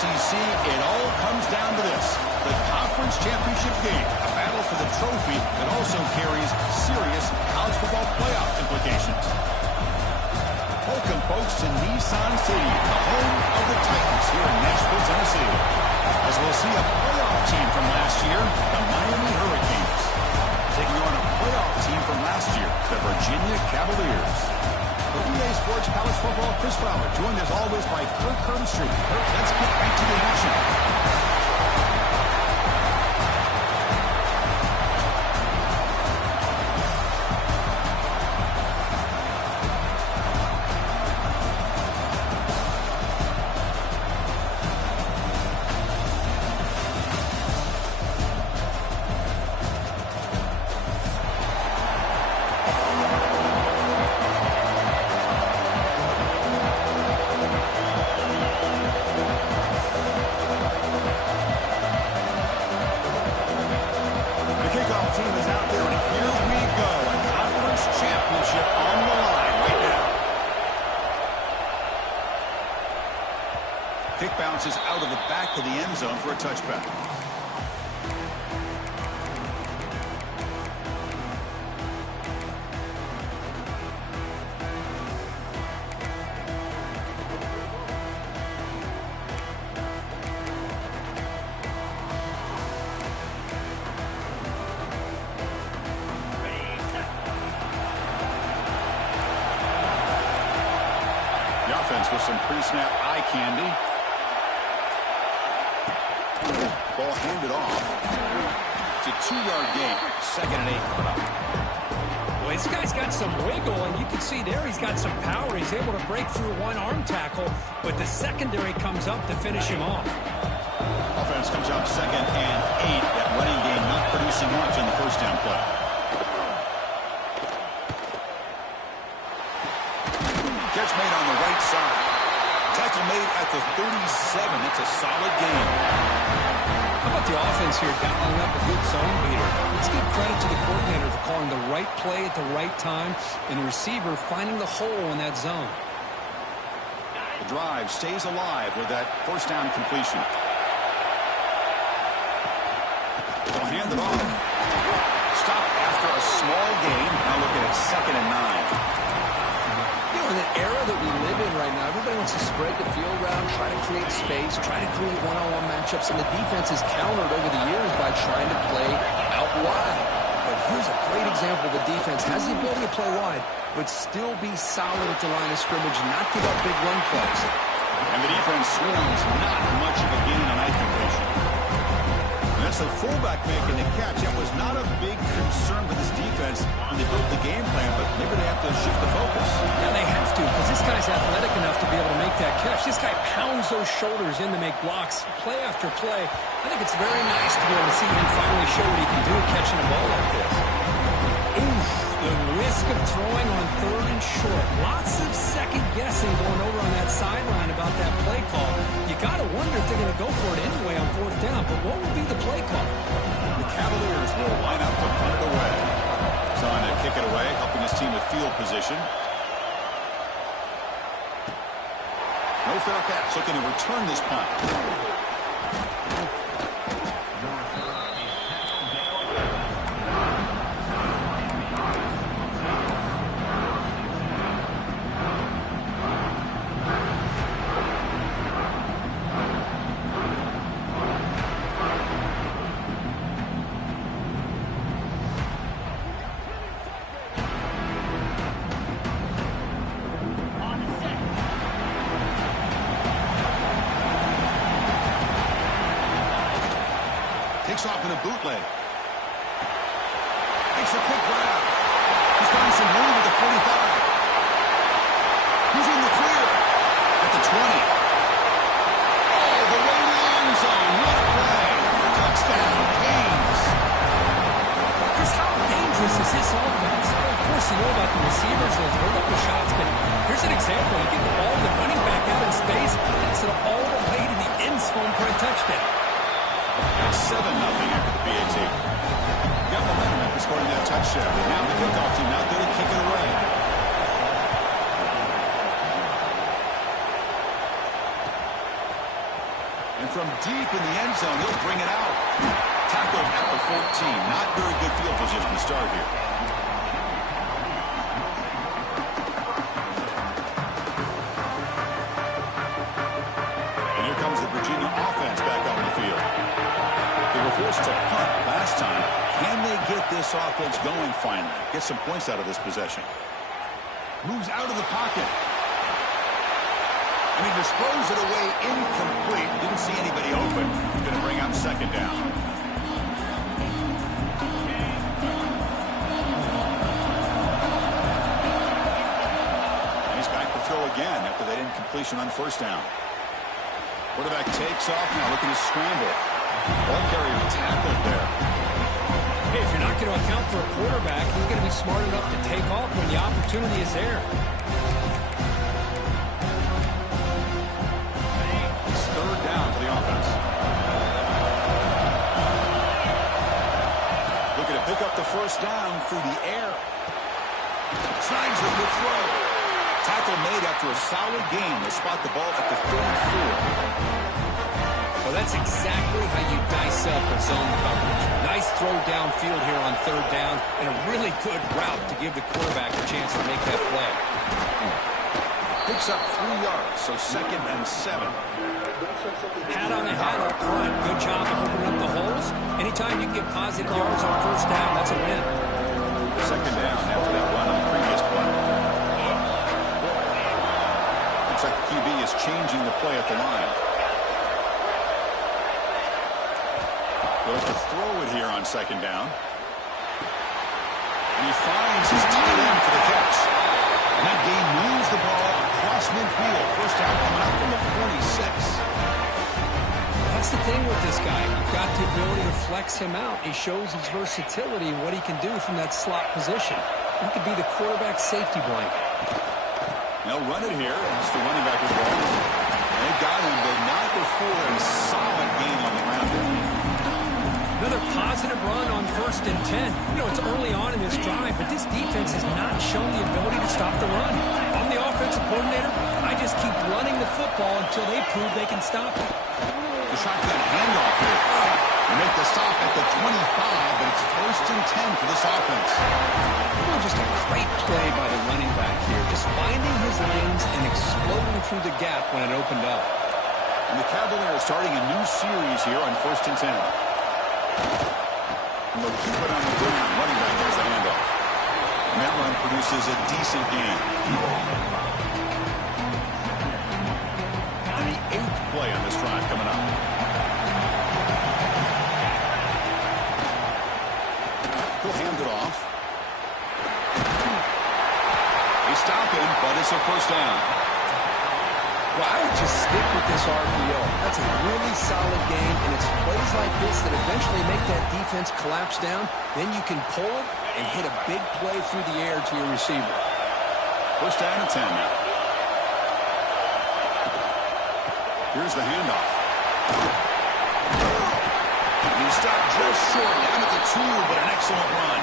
SEC, it all comes down to this. The conference championship game, a battle for the trophy that also carries serious college football playoff implications. Welcome, folks, to Nissan Stadium, the home of the Titans here in Nashville, Tennessee. As we'll see a playoff team from last year, the Miami Hurricanes, taking on a playoff team from last year, the Virginia Cavaliers. For EA Sports College Football, Chris Fowler, joined as always by Kirk Herbstreit. Kirk, let's get right to the action. Kick bounces out of the back of the end zone for a touchback. The offense with some pre-snap eye candy. Ball handed off. It's a 2-yard gain. 2nd and 8 coming up. Well, this guy's got some wiggle, and you can see there he's got some power. He's able to break through one arm tackle, but the secondary comes up to finish him off. Offense comes out 2nd and 8. That running game not producing much in the first down play. Catch made on the right side. Tackle made at the 37. That's a solid game. How about the offense here dialing up a good zone beater? Let's give credit to the coordinator for calling the right play at the right time and the receiver finding the hole in that zone. The drive stays alive with that first down completion. They'll hand it off. Stop after a small gain. Now looking at 2nd and 9. In the era that we live in right now, everybody wants to spread the field around, try to create space, try to create one-on-one matchups, and the defense has countered over the years by trying to play out wide. But here's a great example. The defense has the ability to play wide, but still be solid at the line of scrimmage, not give up big run plays. And the defense swings not much of a gain on that completion. And that's the fullback making the catch. That was not a big concern with this defense when they built the game plan, but maybe they have to shift the focus. Yeah, they have to, because this guy's athletic enough to be able to make that catch. This guy pounds those shoulders in to make blocks play after play. I think it's very nice to be able to see him finally show what he can do catching a ball like this. Oof, the risk of throwing on 3rd and short. Lots of second guessing going over on that sideline about that play call. You got to wonder if they're going to go for it anyway on 4th down, but what would be the play call? The Cavaliers will line up to punt it away. Trying to kick it away, helping his team with field position. No fair catch, looking to return this punt. Takes off in a bootleg. Makes a quick grab. He's finding some room at the 45. He's in the clear at the 20. Oh, the way to the end zone. What a play. Touchdown, Canes. Chris, how dangerous is this offense? Of course, you know about the receivers, those vertical shots, but here's an example. You get the ball to the running back out in space, takes it all the way to the end zone for a touchdown. It's 7-0 after the PAT. Got momentum after scoring that touchdown. Now the kickoff team out there to kick it away. And from deep in the end zone, he'll bring it out. Tackled at the 14. Not very good field position to start here. And here comes the Virginia offense back on the field. They were forced to punt last time. Can they get this offense going finally? Get some points out of this possession. Moves out of the pocket. And he just throws it away incomplete. Didn't see anybody open. He's going to bring up second down. And he's back to throw again after that incompletion on first down. Quarterback takes off now, looking to scramble. Ball carrier tackled there. Hey, if you're not going to account for a quarterback, he's going to be smart enough to take off when the opportunity is there. It's third down for the offense. Looking to pick up the first down through the air. Signs a good throw. Tackle made after a solid gain to spot the ball at the 34. Well, that's exactly how you dice up a zone coverage. Nice throw downfield here on third down, and a really good route to give the quarterback a chance to make that play. Picks up 3 yards, so 2nd and 7. Hat on a hat up front. Good job of opening up the holes. Anytime you can get positive yards on first down, that's a win. Second down after that run on the previous play. Looks like the QB is changing the play at the line. Goes to throw it here on second down. And he finds his tight end for the catch. And that game moves the ball across midfield. First down coming out from the 46. That's the thing with this guy. You've got the ability to flex him out. He shows his versatility and what he can do from that slot position. He could be the quarterback safety blanket. They'll run it here. It's the running back with the ball. They got him, but not before a solid gain on the ground. Another positive run on 1st and 10. You know, it's early on in this drive, but this defense has not shown the ability to stop the run. I'm the offensive coordinator. I just keep running the football until they prove they can stop it. The shotgun handoff here. They make the stop at the 25, but it's 1st and 10 for this offense. Well, just a great play by the running back here. Just finding his lanes and exploding through the gap when it opened up. And the Cavaliers starting a new series here on 1st and 10. And they'll keep it on the ground. Running back has the handoff. And that run produces a decent gain. And the 8th play on this drive coming up. He'll hand it off. They stop him, but it's a first down. Well, I would just stick with this RPO. That's a really solid game, and it's plays like this that eventually make that defense collapse down. Then you can pull and hit a big play through the air to your receiver. First down and 10 now. Here's the handoff. And he stopped just short, down at the 2, but an excellent run.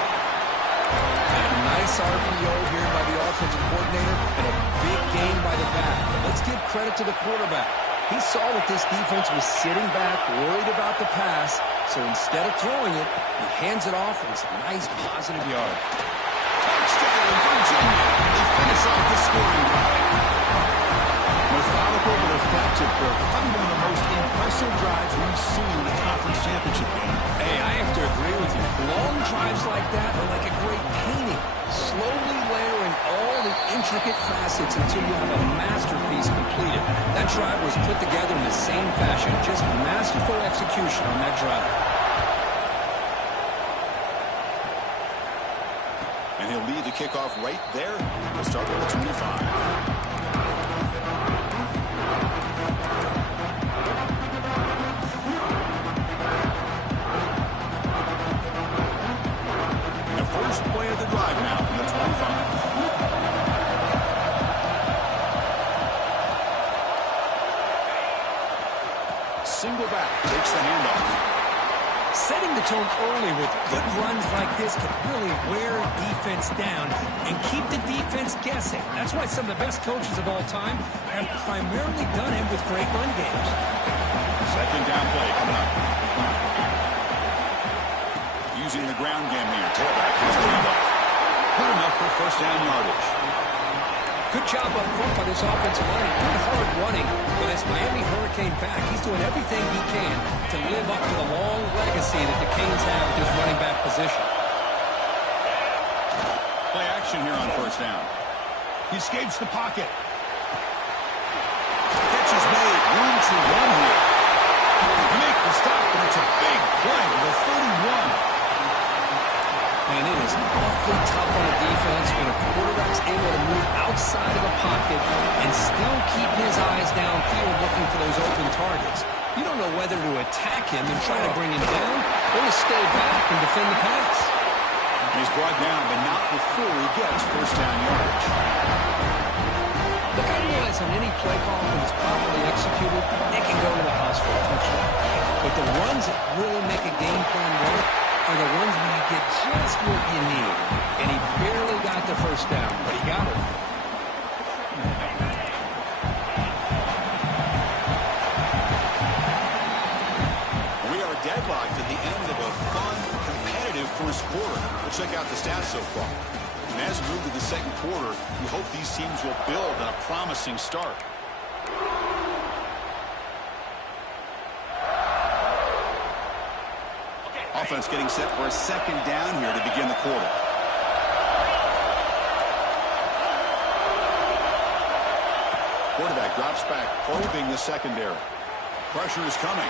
And a nice RPO here by the offensive coordinator and a big gain by the back. But let's give credit to the quarterback. He saw that this defense was sitting back, worried about the pass, so instead of throwing it, he hands it off and it's a nice positive yard. Touchdown, Virginia. They finish off the scoring drive. Methodical but effective for probably one of the most impressive drives we've seen in the conference championship game. Hey, I have to agree with you. Long drives like that are like a great painting. Slowly layering all the intricate facets until you have a masterpiece completed. That drive was put together in the same fashion. Just masterful execution on that drive. And he'll lead the kickoff right there. We'll start with the 25. First play of the drive now from the 25. Single back takes the handoff. Setting the tone early with good runs like this can really wear defense down and keep the defense guessing. That's why some of the best coaches of all time have primarily done it with great run games. So Second down play coming up. Using the ground game here. Tailback is turned off. Good enough for first down yardage. Good job up front by this offensive line. Good hard running for this Miami Hurricane back. He's doing everything he can to live up to the long legacy that the Canes have with this running back position. Play action here on first down. He escapes the pocket. Catch is made. Room to run here. They make the stop, but it's a big play to the 31. And it is awfully tough on a defense when a quarterback's able to move outside of the pocket and still keep his eyes downfield looking for those open targets. You don't know whether to attack him and try to bring him down or to stay back and defend the pass. He's brought down, but not before he gets first down yardage. Look, I realize on any play call, when it's properly executed, it can go to the house for a touchdown. But the runs that really make a game plan work are the ones where you get just what you need. And he barely got the first down, but he got it. We are deadlocked at the end of a fun, competitive first quarter. We'll check out the stats so far. And as we move to the second quarter, we hope these teams will build on a promising start. Offense getting set for a second down here to begin the quarter. Quarterback drops back, probing the secondary. Pressure is coming.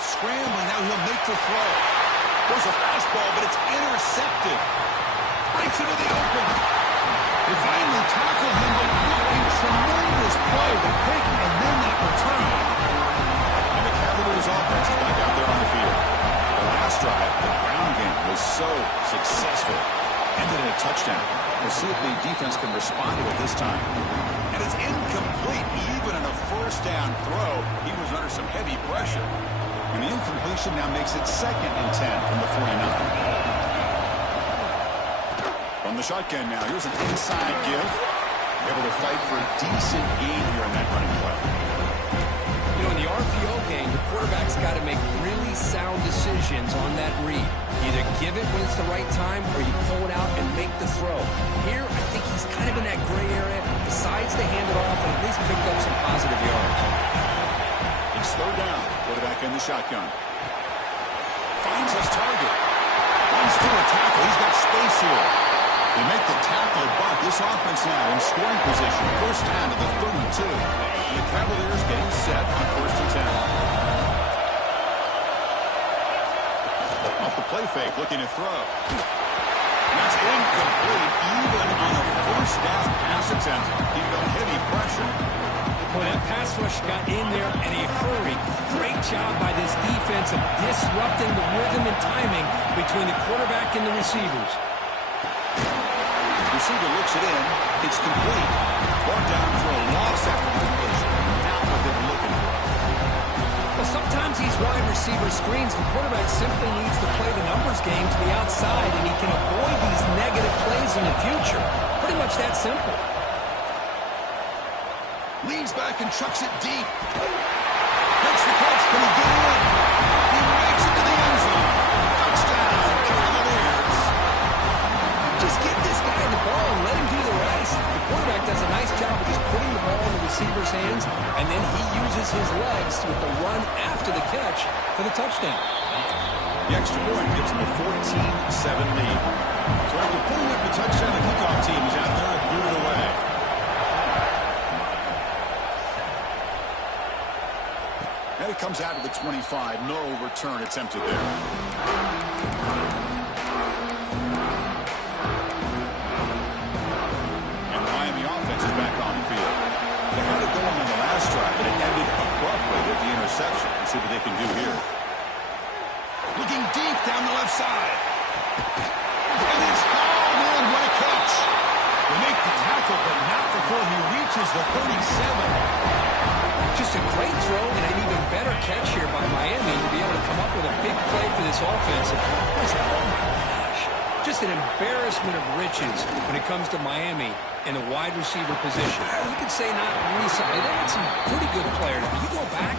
Scrambling, now he'll make the throw. There's a fastball, but it's intercepted. Breaks into the open. They finally tackle him, but what a tremendous play. The pick and then that return. Cavaliers offense is back out there on the field. The last drive, the ground game was so successful. Ended in a touchdown. We'll see if the defense can respond to it this time. And it's incomplete. Even in a first down throw, he was under some heavy pressure. And the incompletion now makes it 2nd and 10 from the 49. From the shotgun now, here's an inside give. Able to fight for a decent gain here in that running play. In the RPO game, the quarterback's got to make really sound decisions on that read. Either give it when it's the right time or you pull it out and make the throw. Here, I think he's kind of in that gray area, decides to hand it off and at least picked up some positive yards. It's third down. Quarterback in the shotgun. Finds his target. Runs through a tackle. He's got space here. They make the tackle, but this offense now in scoring position. First down to the 32. And the Cavaliers getting set on 1st and 10. Off the play fake, looking to throw. That's incomplete, even on a first down pass attempt. He felt heavy pressure. Well, that pass rush got in there in a hurry. Great job by this defense of disrupting the rhythm and timing between the quarterback and the receivers. Receiver looks it in. It's complete. Brought down for a loss after the completion. Not what they were looking for. Well, sometimes these wide receiver screens, the quarterback simply needs to play the numbers game to the outside, and he can avoid these negative plays in the future. Pretty much that simple. Leans back and chucks it deep. Makes the catch. Can he get in? He makes it to the end zone. Touchdown, Cavaliers. Just get this guy the ball and let him do the rest. The quarterback does a nice job of just putting the ball in the receiver's hands, and then he uses his legs with the run after the catch for the touchdown. The extra point gives him a 14-7 lead. So after putting up the touchdown, the kickoff team is out there and blew it away. And it comes out to the 25. No return attempted there. Interception. Let's see what they can do here. Looking deep down the left side. And it's hauled in. What a catch. They make the tackle, but not before he reaches the 37. Just a great throw and an even better catch here by Miami to be able to come up with a big play for this offense. Oh my gosh. Just an embarrassment of riches when it comes to Miami in the wide receiver position. You could say not recently. They had some pretty good players. But you go back,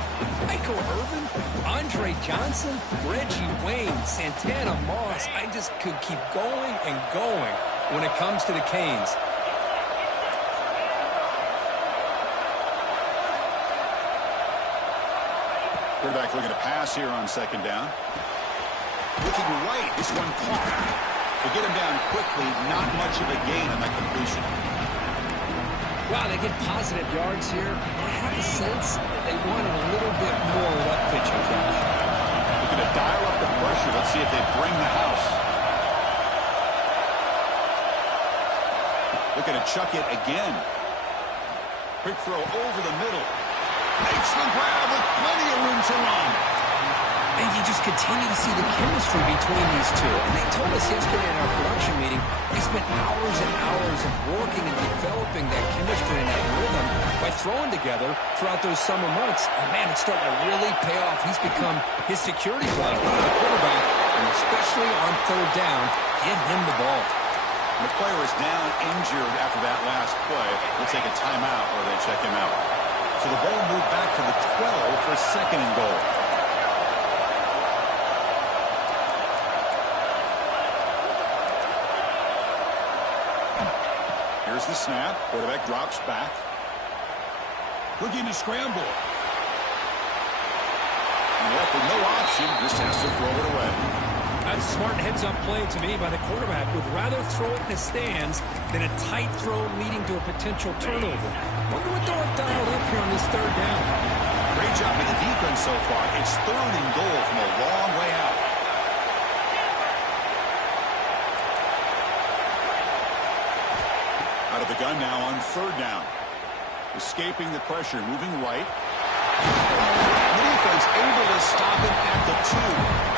Michael Irvin, Andre Johnson, Reggie Wayne, Santana Moss. I just could keep going and going when it comes to the Canes. Quarterback looking to pass here on second down. Looking right, this one caught. To get him down quickly, not much of a gain on that completion. Wow, they get positive yards here. I have a sense that they wanted a little bit more of that pitching catch. Looking to dial up the pressure. Let's see if they bring the house. Looking to chuck it again. Quick throw over the middle. Makes the grab with plenty of room to run. And you just continue to see the chemistry between these two. And they told us yesterday in our production meeting, they spent hours and hours of working and developing that chemistry and that rhythm by throwing together throughout those summer months. And man, it's starting to really pay off. He's become his security blanket for the quarterback, and especially on third down, give him the ball. The player is down injured after that last play. We'll take a timeout or they check him out. So the ball moved back to the 12 for second and goal. Here's the snap. Quarterback drops back. Looking to scramble. And left with no option. Just has to throw it away. That's a smart heads-up play to me by the quarterback. Would rather throw it in the stands than a tight throw leading to a potential turnover. Wonder what they'll have dialed up here on this third down. Great job by the defense so far. It's third and goal from a long way out. Out of the gun now on third down. Escaping the pressure, moving right. The defense able to stop it at the 2.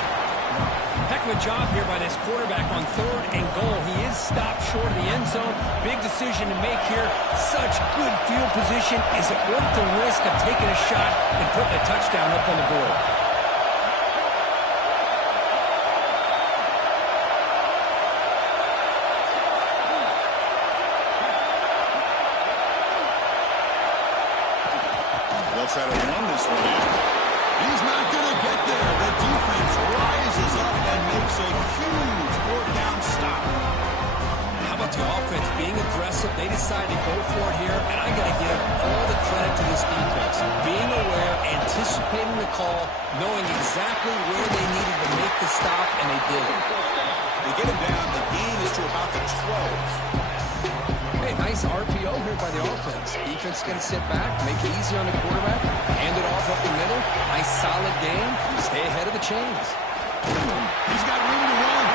Heck of a job here by this quarterback on third and goal. He is stopped short of the end zone. Big decision to make here. Such good field position. Is it worth the risk of taking a shot and putting a touchdown up on the board? They'll try to run this one in. He's not going to get there. The defense rises up and makes a huge fourth down stop. How about the offense being aggressive? They decide to go for it here, and I got to give all the credit to this defense. Being aware, anticipating the call, knowing exactly where they needed to make the stop, and they did it. They get him down. The gain is to about the 12. Hey, nice RPO here by the offense. Defense going to sit back, make it easy on the quarterback, hand it off up the middle. Nice solid game. Stay ahead of the chains. He's got room to run.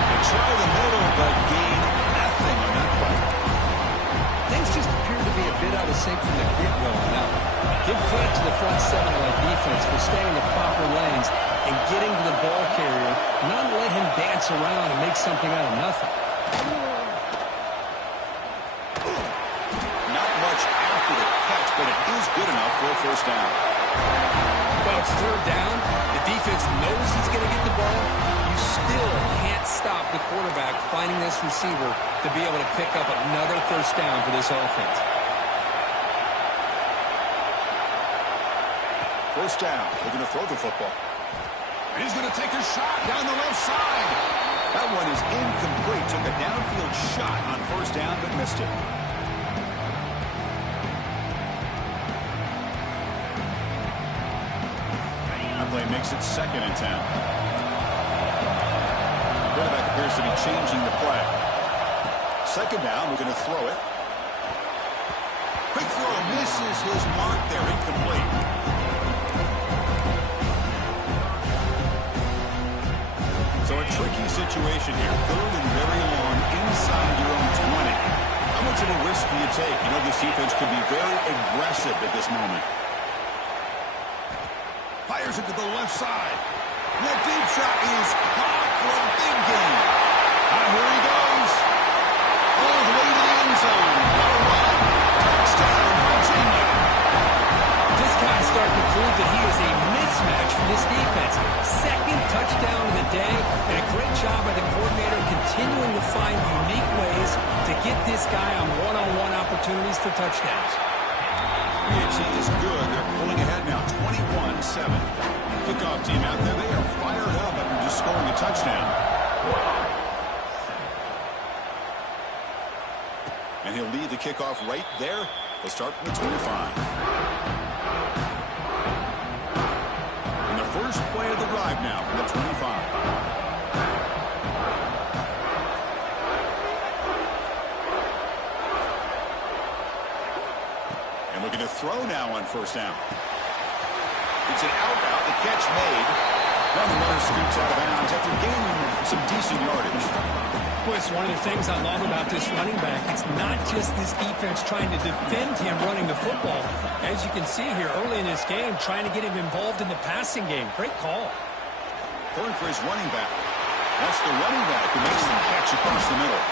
They try the middle, but gain nothing on that play. Things just appear to be a bit out of sync from the get-go on that one. Give credit to the front seven of that defense for staying in the proper lanes and getting to the ball carrier, not let him dance around and make something out of nothing. But it is good enough for a first down. Well, it's third down. The defense knows he's going to get the ball. You still can't stop the quarterback finding this receiver to be able to pick up another first down for this offense. First down. They're going to throw the football. And he's going to take a shot down the left side. That one is incomplete. Took a downfield shot on first down, but missed it. Play makes it 2nd and 10. Quarterback appears to be changing the play. Second down, we're going to throw it. Quick throw, misses his mark there, incomplete. So a tricky situation here. Third and very long inside your own 20. How much of a risk do you take? You know this defense could be very aggressive at this moment. Fires it to the left side. And that deep shot is caught for a big gain. And here he goes. All the way to the end zone. What a run. Touchdown, Virginia. This guy's starting to prove that he is a mismatch for this defense. Second touchdown of the day, and a great job by the coordinator continuing to find unique ways to get this guy on one-on-one opportunities for touchdowns. PHC is good. They're pulling ahead now, 21-7. Kickoff team out there, they are fired up after just scoring a touchdown. And he'll lead the kickoff right there. They'll start from the 25. And the first play of the drive now from the 25. And looking to throw now on first down. It's an out route, the catch made. Now the runner scoots out of bounds after gaining some decent yardage. Boy, it's one of the things I love about this running back. It's not just this defense trying to defend him running the football. As you can see here early in this game, trying to get him involved in the passing game. Great call. Third for his running back. That's the running back who makes the catch across the middle.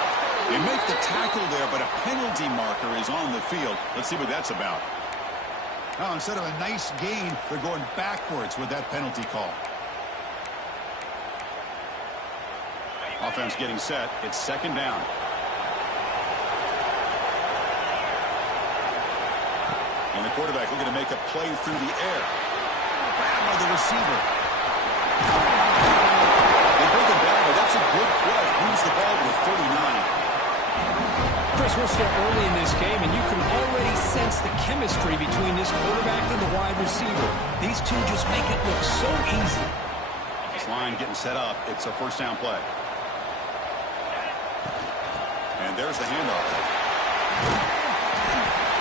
They make the tackle there, but a penalty marker is on the field. Let's see what that's about. Now, instead of a nice gain, they're going backwards with that penalty call. Offense getting set. It's second down. And the quarterback looking to make a play through the air. Grabbed by the receiver. They bring it down, but that's a good play. Moves the ball to the 39. Chris, we're still early in this game, and you can already sense the chemistry between this quarterback and the wide receiver. These two just make it look so easy. This line getting set up. It's a first down play. And there's the handoff.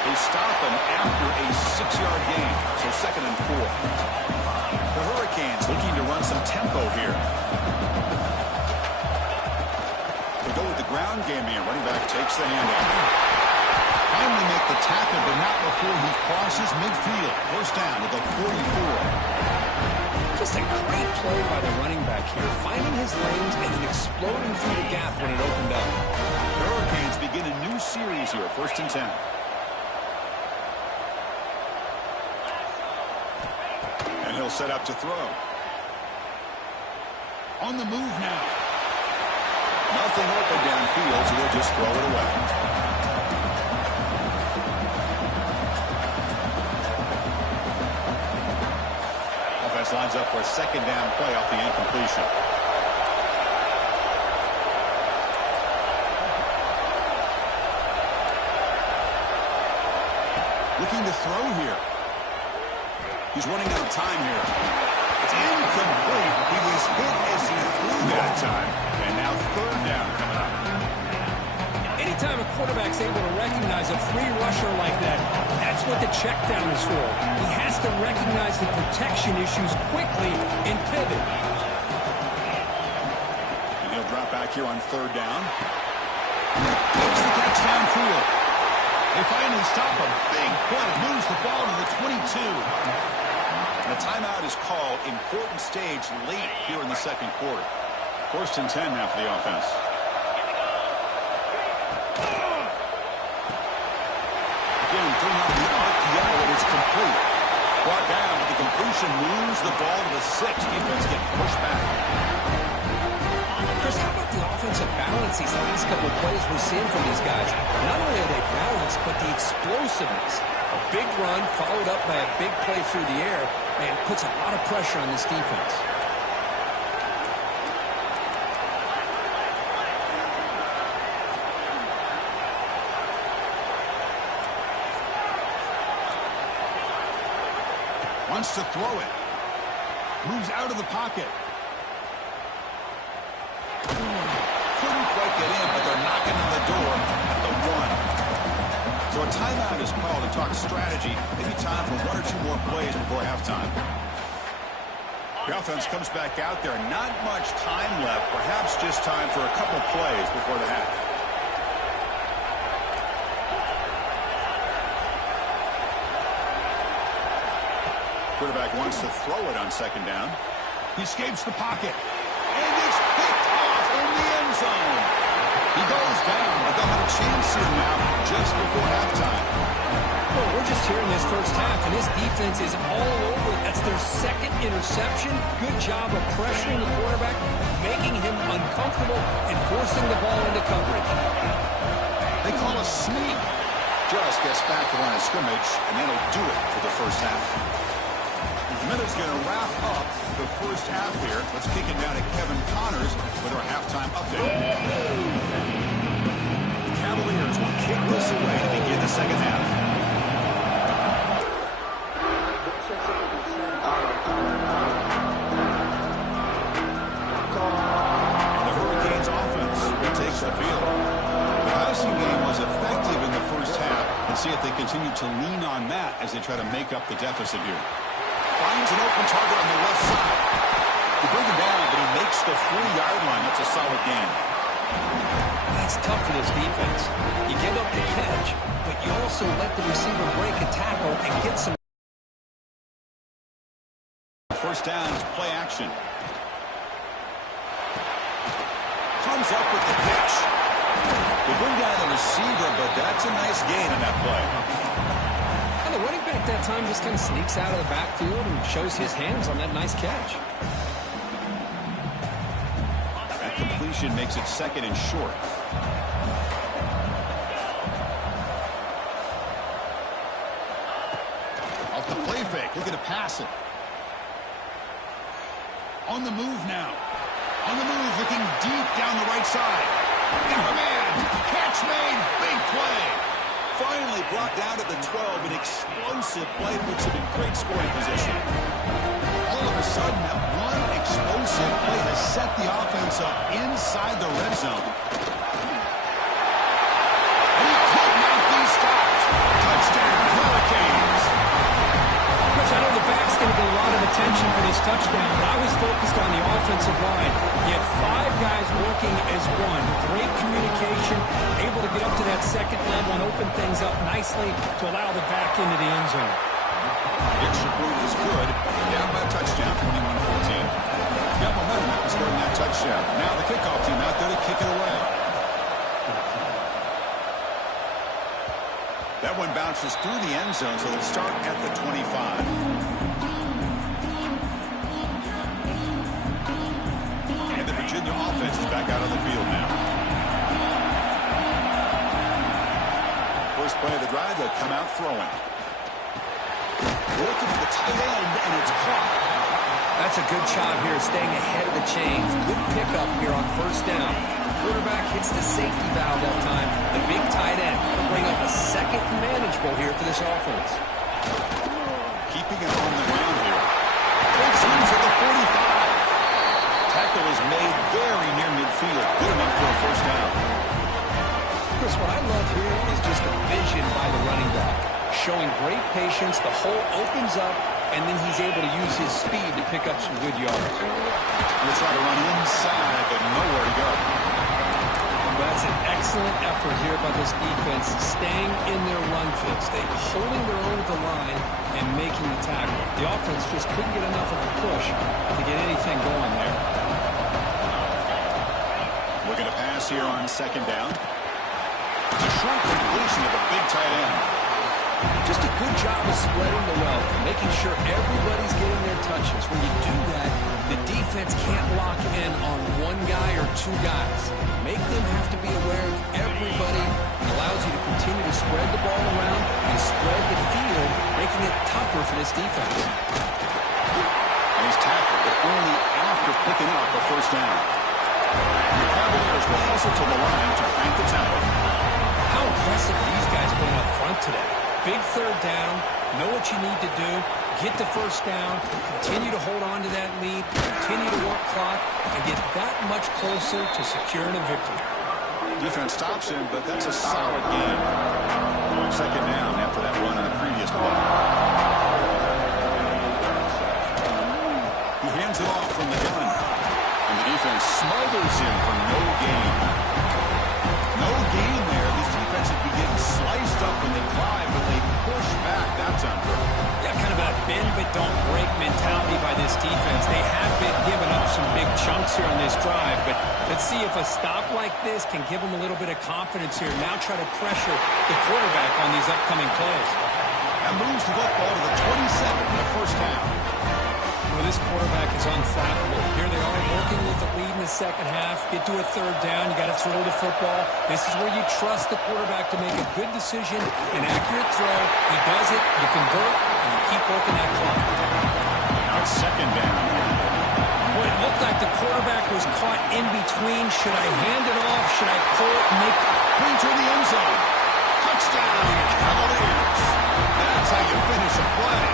They stop him after a 6-yard gain. So second and 4. The Hurricanes looking to run some tempo here. They go with the ground game here. Running back takes the handoff. Finally make the tackle, but not before he crosses midfield. First down at the 44. Just a great play by the running back here, finding his lanes and then exploding through the gap when it opened up. The Hurricanes begin a new series here, first and 10. And he'll set up to throw. On the move now. Nothing open downfield, so they'll just throw it away. Lines up for a second down play off the incompletion. Looking to throw here. He's running out of time here. It's incomplete. He was hit as he threw that time. And now third down coming up. Anytime a quarterback's able to recognize a free rusher like that, that's what the check down is for. He has to recognize the protection issues quickly and pivot. And he'll drop back here on third down. Takes the catch downfield. They finally stop him. Big play. Moves the ball to the 22. And a timeout is called. Important stage late here in the second quarter. First and 10 now for the offense. Again, throwing out the RPO, it is complete. Brought down, but the completion moves the ball to the 6. Defense getting pushed back. Chris, how about the offensive balance these last couple of plays we're seeing from these guys? Not only are they balanced, but the explosiveness. A big run followed up by a big play through the air, and puts a lot of pressure on this defense. Wants to throw it. Moves out of the pocket. Couldn't quite get in, but they're knocking on the door at the 1. So a timeout is called to talk strategy. Maybe time for 1 or 2 more plays before halftime. The offense comes back out there. Not much time left. Perhaps just time for a couple plays before the half. Quarterback wants to throw it on second down. He escapes the pocket. And it's picked off in the end zone. He goes down, but they'll have a chance here now just before halftime. Well, we're just here in this first half, and this defense is all over it. That's their second interception. Good job of pressuring the quarterback, making him uncomfortable, and forcing the ball into coverage. They call a sneak. Just gets back to the line of scrimmage, and that'll do it for the first half. The minute's going to wrap up the first half here. Let's kick it down to Kevin Connors with our halftime update. The Cavaliers will kick this away to begin the second half. And the Hurricanes offense takes the field. The passing game was effective in the first half, and see if they continue to lean on that as they try to make up the deficit here. Finds an open target on the left side. They bring him down, but he makes the 4-yard line. That's a solid gain. That's tough for this defense. You give up the catch, but you also let the receiver break a tackle and get some. First down is play action. Comes up with the pitch. They bring down the receiver, but that's a nice gain in that play. And the running back that time just kind of sneaks out of the backfield and shows his hands on that nice catch. That completion makes it second and short. Off the play fake, looking to pass it. On the move now. On the move, looking deep down the right side. Got a man. Catch made. Big play. Finally brought down to the 12. An explosive play puts him in great scoring position. All of a sudden, that one explosive play has set the offense up inside the red zone. And he could not be stopped. Touchdown, Hurricanes. Chris, I know the back's going to get a lot of attention for this touchdown, but I was focused on the offensive line. You had 5 guys working as one. Great communication, able to get up to that second level and open things up nicely to allow the back into the end zone. Extra point is good. Down by a touchdown, 21-14. Got momentum after scoring that touchdown. Now the kickoff team out there to kick it away. That one bounces through the end zone, so they'll start at the 25. And the Virginia offense is back out on the field now. First play of the drive, they'll come out throwing. Looking for the tight end, and it's caught. That's a good job here, staying ahead of the chains. Good pickup here on first down. The quarterback hits the safety valve that time. The big tight end will bring up a second manageable here for this offense. Keeping it on the ground here. Takes him to the 45. Tackle is made very near midfield. Good enough for a first down. Chris, what I love here is just the vision by the running back. Showing great patience, the hole opens up, and then he's able to use his speed to pick up some good yards. We'll try to run inside, but nowhere to go. Well, that's an excellent effort here by this defense, staying in their run fits. They're holding their own at the line and making the tackle. The offense just couldn't get enough of a push to get anything going there. Looking to pass here on second down. A short completion of a big tight end. Just a good job of spreading the wealth, making sure everybody's getting their touches. When you do that, the defense can't lock in on one guy or 2 guys. Make them have to be aware of everybody. It allows you to continue to spread the ball around and spread the field, making it tougher for this defense. And he's tackled, but only after picking up the first down. The Cavaliers will hustle to the line to crank the tempo. How impressive these guys been up front today. Big third down, know what you need to do, get the first down, continue to hold on to that lead, continue to work clock, and get that much closer to securing a victory. Defense stops him, but that's a solid game. Second down after that run on the previous play. He hands it off from the gun, and the defense smothers him for no gain. No gain there. These defenses begin sliced up when they drive, but they push back. That's unfair. Yeah, kind of a bend but don't break mentality by this defense. They have been giving up some big chunks here on this drive, but let's see if a stop like this can give them a little bit of confidence here. Now try to pressure the quarterback on these upcoming plays. And moves the football to the 27 in the first half. Well, this quarterback is unflappable. Here they are working with the lead in the second half. Get to a third down. You got to throw the football. This is where you trust the quarterback to make a good decision, an accurate throw. He does it, you convert, and you keep working that clock. Now it's second down. Boy, it looked like the quarterback was caught in between. Should I hand it off? Should I pull it and make Clean to the end zone. Touchdown, Cavaliers. That's how you finish a play.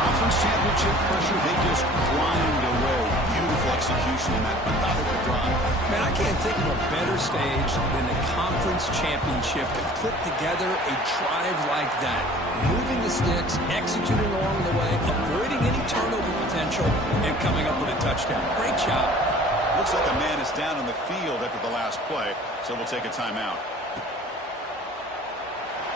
Conference championship pressure, they just grind away. Beautiful execution in that methodical drive. Man, I can't think of a better stage than the conference championship to put together a drive like that. Moving the sticks, executing along the way, avoiding any turnover potential, and coming up with a touchdown. Great job. Looks like a man is down on the field after the last play, so we'll take a timeout.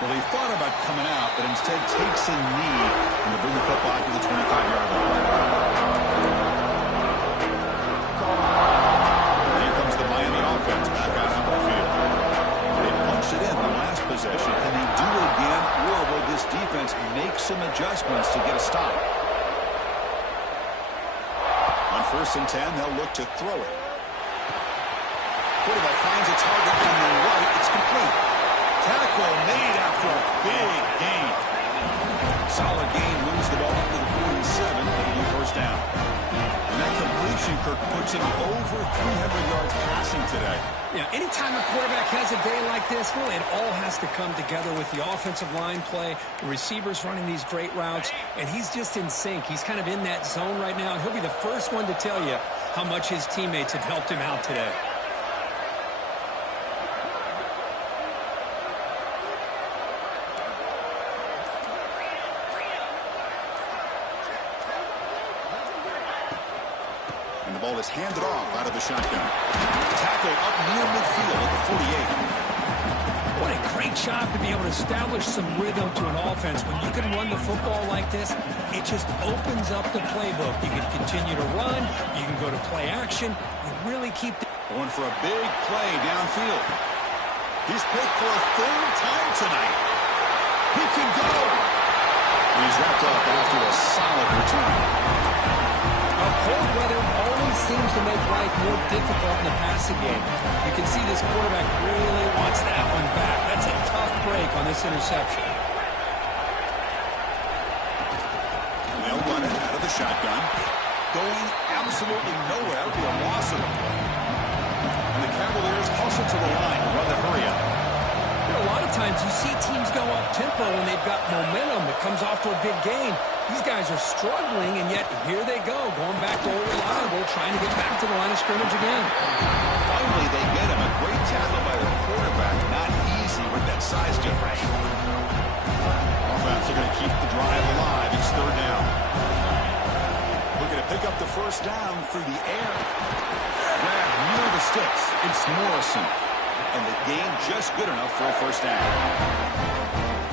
Well, he thought about coming out, but instead takes a knee and will bring the football to the 25-yard line. Here comes the Miami offense back out on the field. They punched it in the last possession. Can they do it again, or will this defense make some adjustments to get a stop? On 1st and 10, they'll look to throw it. Quarterback finds a target on the right. It's complete. Tackle made after a big gain. Solid gain, moves the ball up to the 47, and first down. And that completion, Kirk, puts him over 300 yards passing today. Yeah, anytime a quarterback has a day like this, really, it all has to come together with the offensive line play, the receivers running these great routes, and he's just in sync. He's kind of in that zone right now, and he'll be the first one to tell you how much his teammates have helped him out today. Ball is handed off out of the shotgun. Tackle up near midfield at the 48. What a great job to be able to establish some rhythm to an offense. When you can run the football like this, it just opens up the playbook. You can continue to run. You can go to play action. You really keep going for a big play downfield. He's picked for a third time tonight. He can go. He's wrapped up after a solid return. Cold weather always seems to make life more difficult in the passing game. You can see this quarterback really wants that one back. That's a tough break on this interception. They'll run it out of the shotgun. Going absolutely nowhere. That would be a loss of a play. And the Cavaliers hustle to the line to run the hurry up. A lot of times you see teams go up-tempo when they've got momentum that comes off to a big gain. These guys are struggling, and yet here they go, going back to old reliable, trying to get back to the line of scrimmage again. Finally, they get him. A great tackle by the quarterback. Not easy with that size difference. Offense are going to keep the drive alive. It's third down. Looking to pick up the first down through the air. Grab near the sticks. It's Morrison. And the gain just good enough for a first down.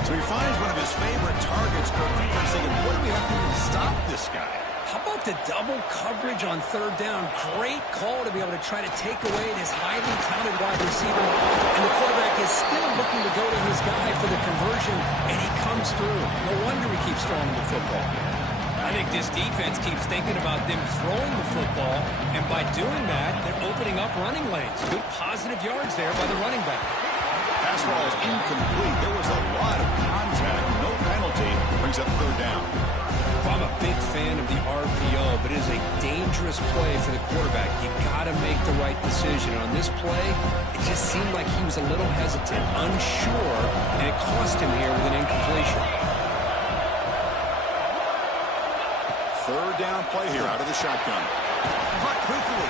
So he finds one of his favorite targets, Kirk. Defense thinking, what do we have to do to stop this guy? How about the double coverage on third down? Great call to be able to try to take away this highly talented wide receiver. And the quarterback is still looking to go to his guy for the conversion, and he comes through. No wonder he keeps throwing the football. I think this defense keeps thinking about them throwing the football, and by doing that, they're opening up running lanes. Good positive yards there by the running back. Pass ball is incomplete. There was a lot of contact. No penalty. Brings up third down. I'm a big fan of the RPO, but it is a dangerous play for the quarterback. You've got to make the right decision. On this play, it just seemed like he was a little hesitant, unsure, and it cost him here with an incompletion. Third down play here out of the shotgun. Caught quickly.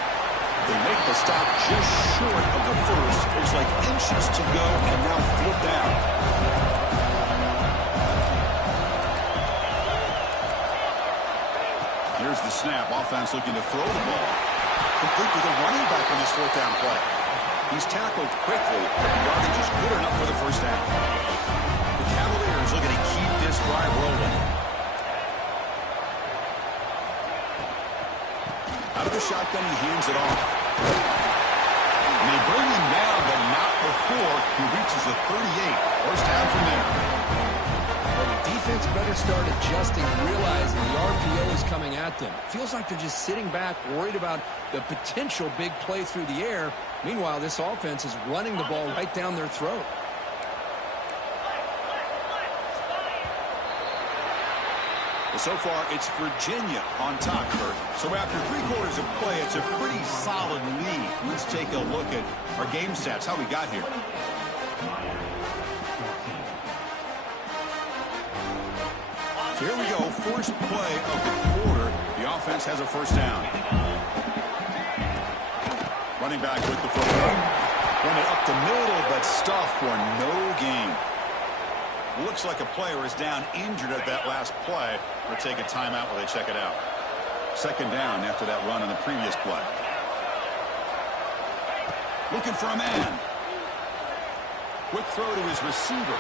They make the stop just short of the first. There's like inches to go, and now flip down. Here's the snap. Offense looking to throw the ball. Complete with a running back on this fourth down play. He's tackled quickly. The yardage is good enough for the first down. The Cavaliers looking to keep this drive rolling. Out of the shotgun, he hands it off. And they bring him down, but not before he reaches the 38. First down from there. Well, the defense better start adjusting, realizing the RPO is coming at them. Feels like they're just sitting back, worried about the potential big play through the air. Meanwhile, this offense is running the ball right down their throat. Well, so far, it's Virginia on top, Kurt. So after 3 quarters of play, it's a pretty solid lead. Let's take a look at our game stats, how we got here. So here we go, first play of the quarter. The offense has a first down. Running back with the football. Run it up the middle, but stuffed for no gain. Looks like a player is down injured at that last play. We'll take a timeout while they check it out. Second down after that run on the previous play. Looking for a man. Quick throw to his receiver.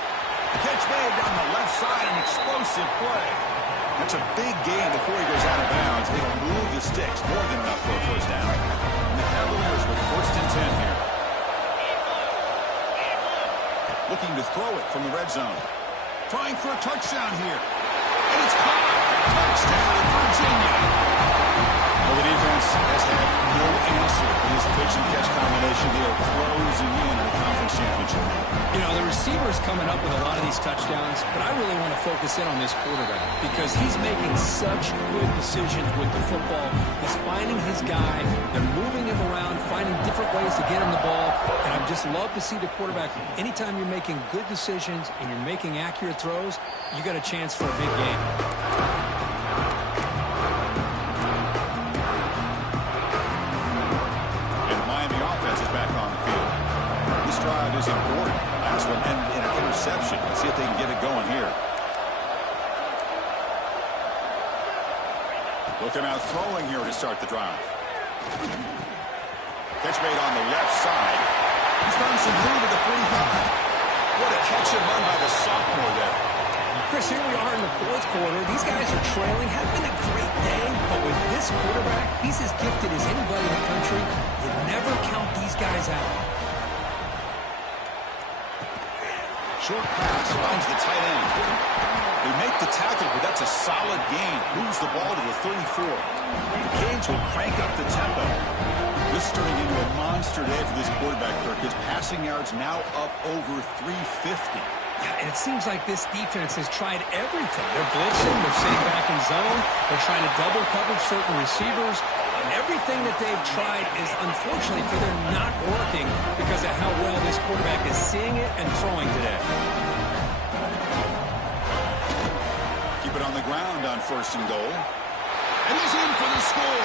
Catch made down the left side, an explosive play. That's a big gain before he goes out of bounds. It'll move the sticks, more than enough for a first down. And the Cavaliers with first and 10 here. Looking to throw it from the red zone. Trying for a touchdown here. And it's caught. Touchdown, Virginia. Well, the defense has had no answer in this pitch and catch combination. They are closing in on the conference championship. You know, the receiver's coming up with a lot of these touchdowns, but I really want to focus in on this quarterback because he's making such good decisions with the football. He's finding his guy. They're moving him around, finding different ways to get him the ball, and I just love to see the quarterback. Anytime you're making good decisions and you're making accurate throws, you got a chance for a big game. Drive is important. Last one ended in an interception. Let's see if they can get it going here. Looking out throwing here to start the drive. Catch made on the left side. He's found some room at the 45. What a catch and run by the sophomore there. Chris, here we are in the fourth quarter. These guys are trailing. Having a great day, but with this quarterback, he's as gifted as anybody in the country. You never count these guys out. Short pass finds the tight end. They make the tackle, but that's a solid gain. Moves the ball to the 34. Canes will crank up the tempo. This is turning into a monster day for this quarterback, Kirk. His passing yards now up over 350. Yeah, and it seems like this defense has tried everything. They're blitzing, they're sitting back in zone, they're trying to double cover certain receivers. Everything that they've tried is, unfortunately, for them not working because of how well this quarterback is seeing it and throwing today. Keep it on the ground on first and goal. And he's in for the score.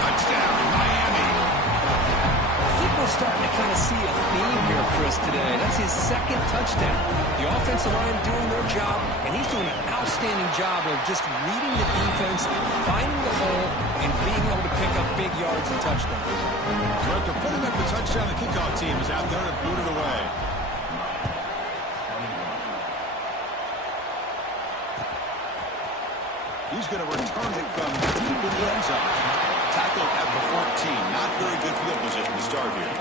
Touchdown, Miami. I think we're starting to kind of see a theme here, Chris, today. That's his second touchdown. The offensive line doing their job, and he's doing an outstanding job of just reading the defense, finding the hole, and being able to pick up big yards and touchdowns. So after putting up the touchdown, the kickoff team is out there to boot it away. He's going to return it from deep in the end zone. Tackled at the 14. Not very good field position to start here.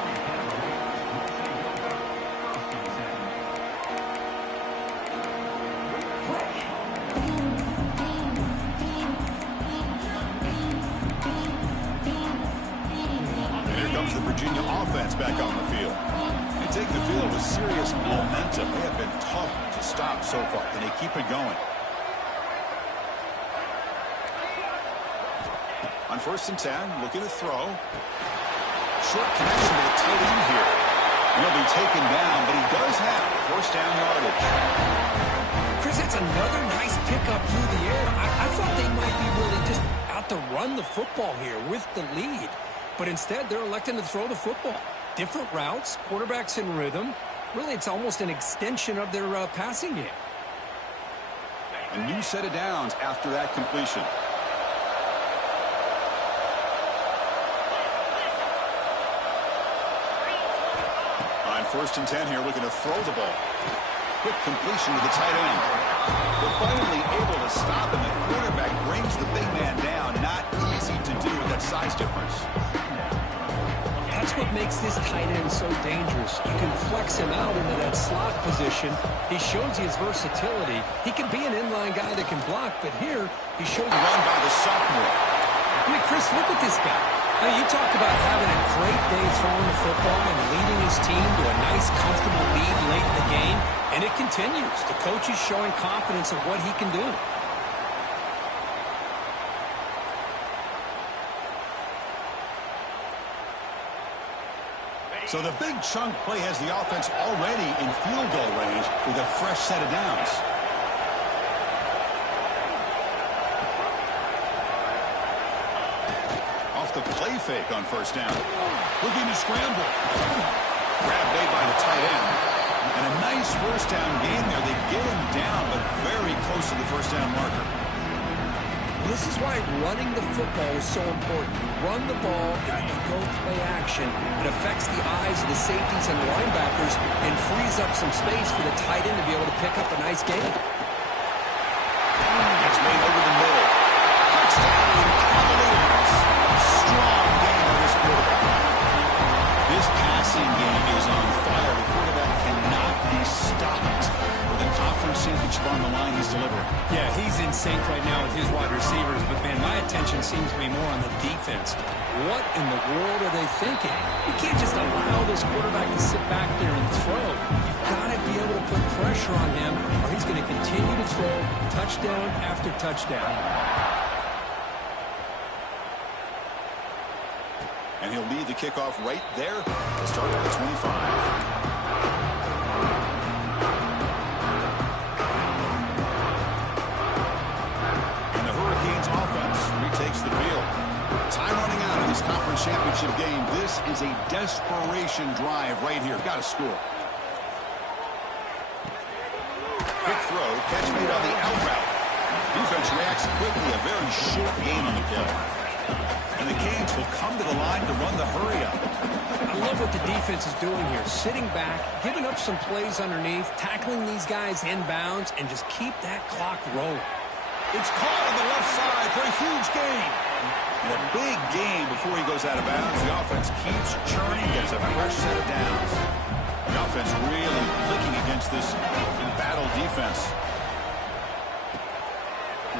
The Virginia offense back on the field. They take the field with serious momentum. They have been tough to stop so far. Can they keep it going? On first and 10, looking to throw. Short connection to the tight end here. He'll be taken down, but he does have first down yardage. Chris, it's another nice pickup through the air. I thought they might be really just out to run the football here with the lead. But instead, they're electing to throw the football. Different routes, quarterbacks in rhythm. Really, it's almost an extension of their passing game. A new set of downs after that completion. On first and 10 here, looking to throw the ball. Quick completion to the tight end. They're finally able to stop him. The quarterback brings the big man down. Not easy to do with that size difference. dangerous. You can flex him out into that slot position. He shows you his versatility. He can be an inline guy that can block, but here he shows a run by the sophomore. I mean, Chris, look at this guy. I mean, you talk about having a great day throwing the football and leading his team to a nice, comfortable lead late in the game, and it continues. The coach is showing confidence of what he can do. So the big chunk play has the offense already in field goal range with a fresh set of downs. Off the play fake on first down. Looking to scramble. Grab made by the tight end. And a nice first down gain there. They get him down, but very close to the first down marker. This is why running the football is so important. You run the ball, and then you go play action. It affects the eyes of the safeties and the linebackers and frees up some space for the tight end to be able to pick up a nice gain. It's made over the middle. Touchdown, Cavaliers. Strong game by this quarterback. This passing game is on fire. The quarterback cannot be stopped. With a conference championship on the line, he's delivering. Yeah, he's in sync right now with his wide receivers, but, man, my attention seems to be more on the defense. What in the world are they thinking? You can't just allow this quarterback to sit back there and throw. You've got to be able to put pressure on him, or he's going to continue to throw touchdown after touchdown. And he'll lead the kickoff right there. Start at the 25. Takes the field. Time running out of this conference championship game. This is a desperation drive right here. Got to score. Quick throw. Catch made on the out route. Defense reacts quickly. A very short gain on the play. And the Canes will come to the line to run the hurry up. I love what the defense is doing here. Sitting back, giving up some plays underneath, tackling these guys inbounds, and just keep that clock rolling. It's caught on the left side for a huge gain. And a big gain before he goes out of bounds. The offense keeps churning, gets a fresh set of downs. The offense really clicking against this embattled defense.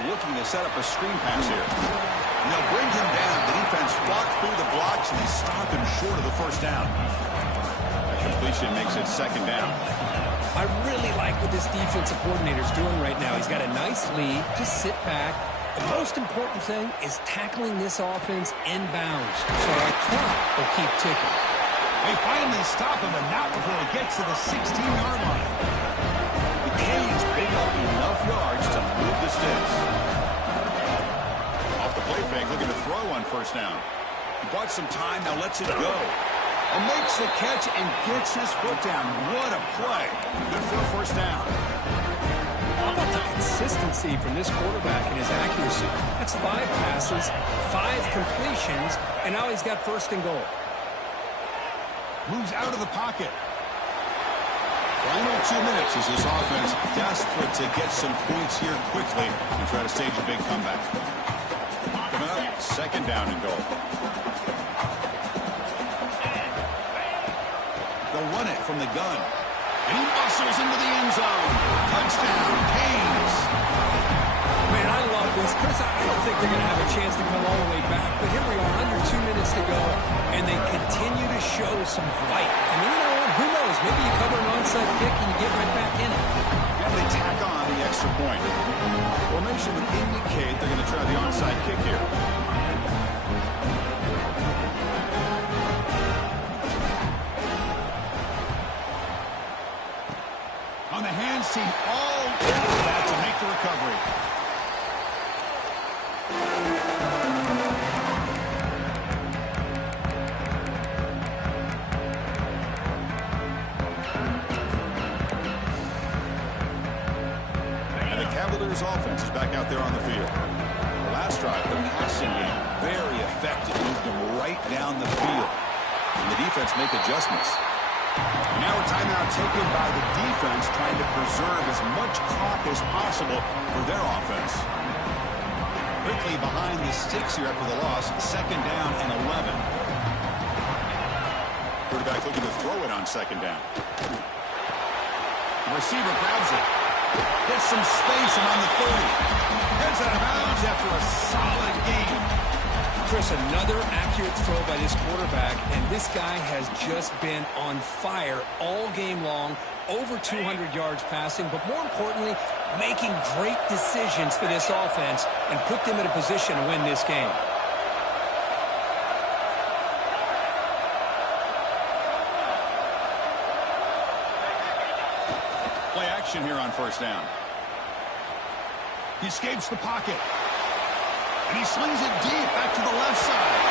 Looking to set up a screen pass here. And they'll bring him down. The defense walks through the blocks, and he's stopping short of the first down. That completion makes it second down. I really like what this defensive coordinator is doing right now. He's got a nice lead. Just sit back. The most important thing is tackling this offense inbounds, so our clock will keep ticking. They finally stop him, and not before he gets to the 16-yard line. The Canes pick up enough yards to move the sticks. Off the play fake, looking to throw on first down. He bought some time, now lets it go. And makes the catch and gets his foot down. What a play. Good for a first down. How about the consistency from this quarterback and his accuracy? That's 5 passes, 5 completions, and now he's got first and goal. Moves out of the pocket. Final 2 minutes as this offense desperate to get some points here quickly and try to stage a big comeback. Coming up, second down and goal. They'll run it from the gun. And he muscles into the end zone. Touchdown, Canes. Man, I love this. Chris, I don't think they're going to have a chance to come all the way back, but here we are, under 2 minutes to go, and they continue to show some fight. And you know what? Who knows? Maybe you cover an onside kick and you get right back in it. And they tack on the extra point. Formation would indicate they're going to try the onside kick here. On the hands team, all over that to make the recovery. And the Cavaliers offense is back out there on the field. The last drive, the passing game, very effective. Moved them right down the field. And the defense make adjustments. Now a timeout taken by the defense, trying to preserve as much clock as possible for their offense. Quickly behind the sticks here after the loss, second down and 11. Quarterback looking to throw it on second down. The receiver grabs it. Gets some space around the 30. Heads out of bounds after a solid game. Chris, another accurate throw by this quarterback, and this guy has just been on fire all game long. Over 200 yards passing, but more importantly, making great decisions for this offense and put them in a position to win this game. Play action here on first down. He escapes the pocket. And he slings it deep back to the left side.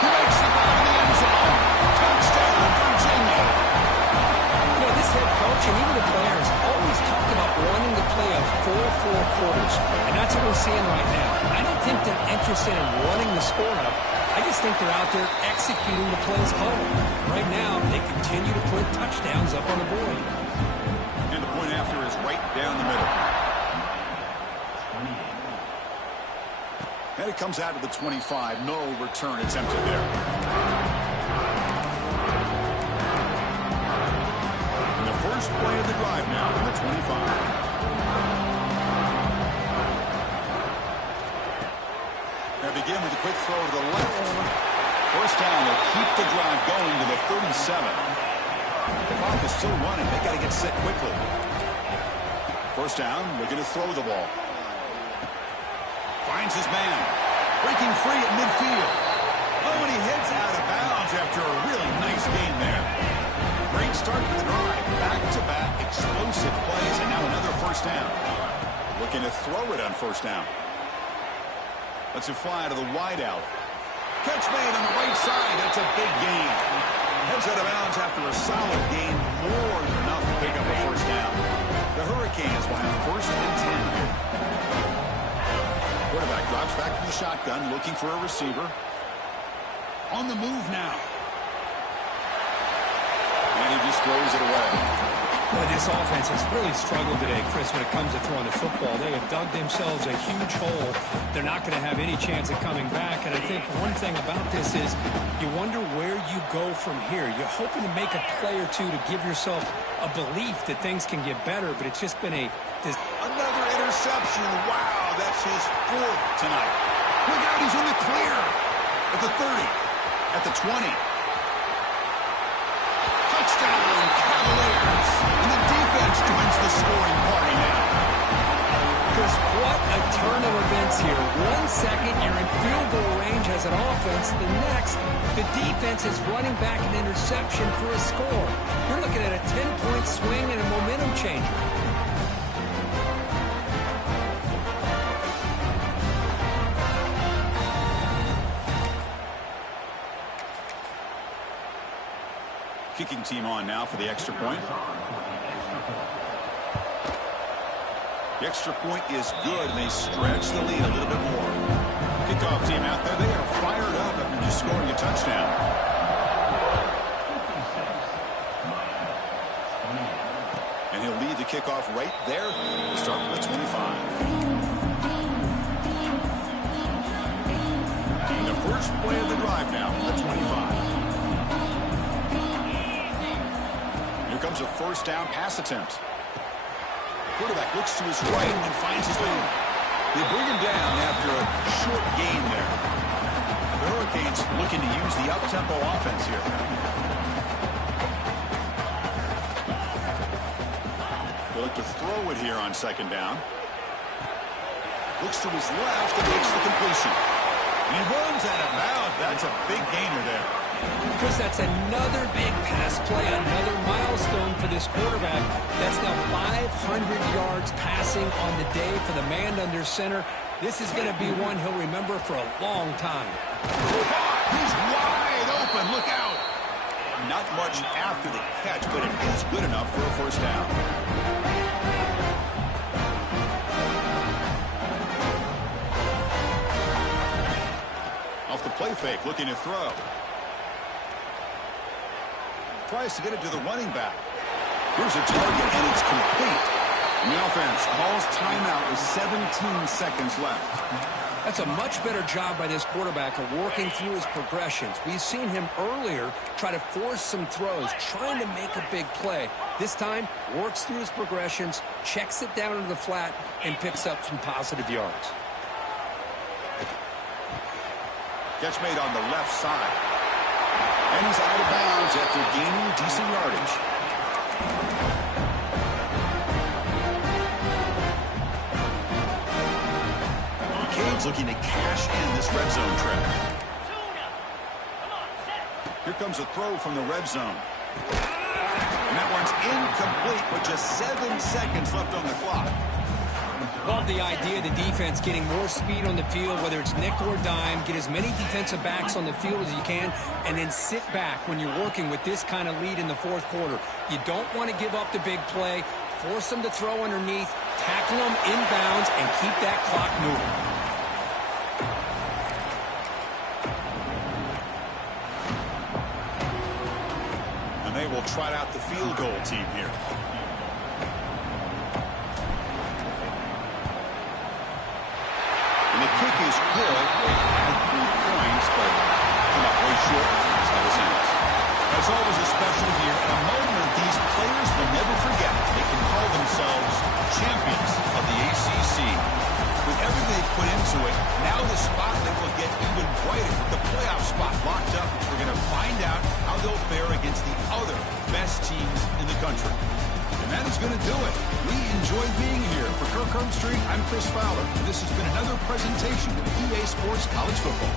He makes the grab in the end zone. Touchdown, Virginia. You know, this head coach and even the players always talk about wanting to play a 4-4 quarters. And that's what we're seeing right now. I don't think they're interested in running the score up. I just think they're out there executing the plays called. Right now, they continue to put touchdowns up on the board. And the point after is right down the middle. And it comes out to the 25. No return attempted there. And the first play of the drive now from the 25. They begin with a quick throw to the left. First down, they'll keep the drive going to the 37. The clock is still running. They got to get set quickly. First down, they're going to throw the ball. Finds his man. Breaking free at midfield. Oh, and he heads out of bounds after a really nice game there. Great start to the drive. Back-to-back explosive plays, and now another first down. Looking to throw it on first down. Lets it fly to the wideout. Catch made on the right side. That's a big gain. Heads out of bounds after a solid gain. More than enough to pick up a first down. The Hurricanes will have first and 10 here. Quarterback drops back from the shotgun, looking for a receiver. On the move now. And he just throws it away. Well, this offense has really struggled today, Chris, when it comes to throwing the football. They have dug themselves a huge hole. They're not going to have any chance of coming back. And I think one thing about this is you wonder where you go from here. You're hoping to make a play or two to give yourself a belief that things can get better, but it's just been another interception. Wow, that's his fourth tonight. Look out, he's in the clear. At the 30, at the 20. Touchdown, Cavaliers. And the defense joins the scoring party now. Chris, what a turn of events here. 1 second, you're in field goal range as an offense. The next, the defense is running back an interception for a score. You're looking at a 10-point swing and a momentum changer. Kicking team on now for the extra point. The extra point is good, and they stretch the lead a little bit more. Kickoff team out there, they are fired up after just scoring a touchdown. And he'll lead the kickoff right there. We'll start with the 25. And the first play of the drive now from the 25. Comes a first down pass attempt. Quarterback looks to his right and finds his lead. They bring him down after a short gain there. The Hurricanes looking to use the up-tempo offense here. They look to throw it here on second down. Looks to his left and makes the completion. And he runs out of bounds. That's a big gainer there. Chris, that's another big pass play, another milestone for this quarterback. That's now 500 yards passing on the day for the man under center. This is going to be one he'll remember for a long time. He's wide open. Look out. Not much after the catch, but it is good enough for a first down. Off the play fake, looking to throw. Tries to get it to the running back. Here's a target, and it's complete. And the offense calls timeout with 17 seconds left. That's a much better job by this quarterback of working through his progressions. We've seen him earlier try to force some throws, trying to make a big play. This time, works through his progressions, checks it down into the flat, and picks up some positive yards. Catch made on the left side. And he's out of bounds after gaining decent yardage. Cade's looking to cash in this red zone trip. Here comes a throw from the red zone. And that one's incomplete with just 7 seconds left on the clock. Love the idea of the defense getting more speed on the field, whether it's nickel or dime. Get as many defensive backs on the field as you can, and then sit back when you're working with this kind of lead in the fourth quarter. You don't want to give up the big play. Force them to throw underneath, tackle them inbounds, and keep that clock moving. And they will trot out the field goal team here. And the kick is good. 3 points, but come up way short. That's how this ends. It's always a special year, and a moment that these players will never forget. They can call themselves champions of the ACC. With everything they put into it, now the spotlight will get even brighter with the playoff spot locked up. We're going to find out how they'll fare against the other best teams in the country. And that is going to do it. We enjoyed being here. For Kirk Herbstreit, I'm Chris Fowler, and this has been another presentation of EA Sports College Football.